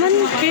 मन के।